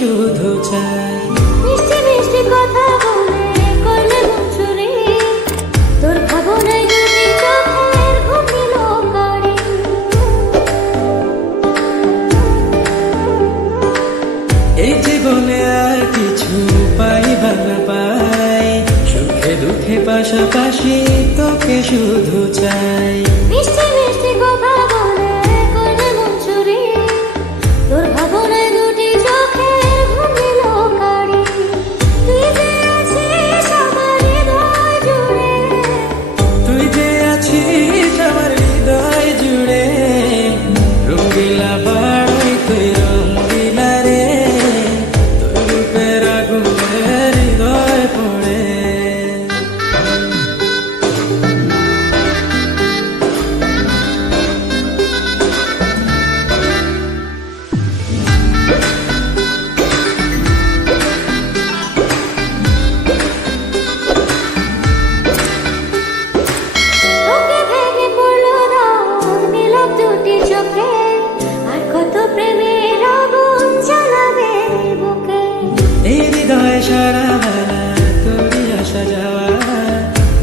শুধু চাই। মিষ্টি মিষ্টি কথা বলে করলে মন চুরি, তোর ভাবনায় দুটি চোখের ঘুমিল কারি। এই জীবনে আর কিছু পাই বা না পাই, সুখে দুঃখে পাশাপাশি তোকে শুধু চাই। মিষ্টি মিষ্টি কথা বলে করলে মন চুরি, তোর ভাবনায় দুটি চোখের ঘুমিল কারি। তুই যে আছিস আমার হৃদয় জুড়ে, তুই যে আছিস আমার হৃদয় জুড়ে, রঙিলা বাড়ি তুই রঙিলা রে, তোর রূপের আগুনে হৃদয় পড়ে। তোকে ভেঙে পড়লো রাত নীরব দুটি চোখে, আর কত প্রেমের আগুন জ্বালাবে বুকে। এই হৃদয় সারা বেলা তোরই আসা যাওয়া,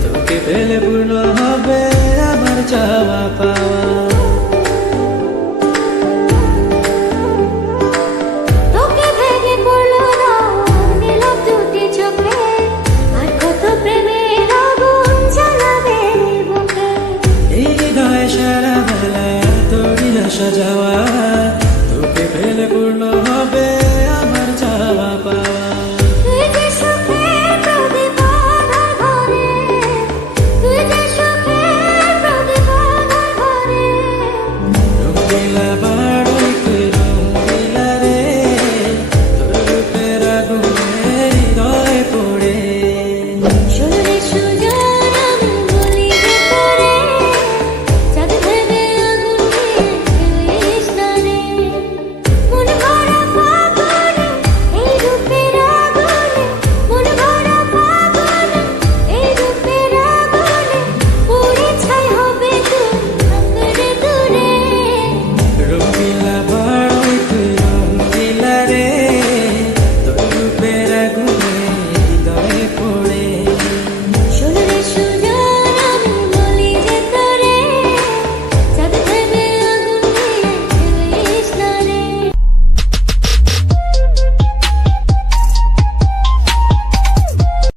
তোকে পেলে পূর্ণ হবে আমার চাওয়া পাওয়া।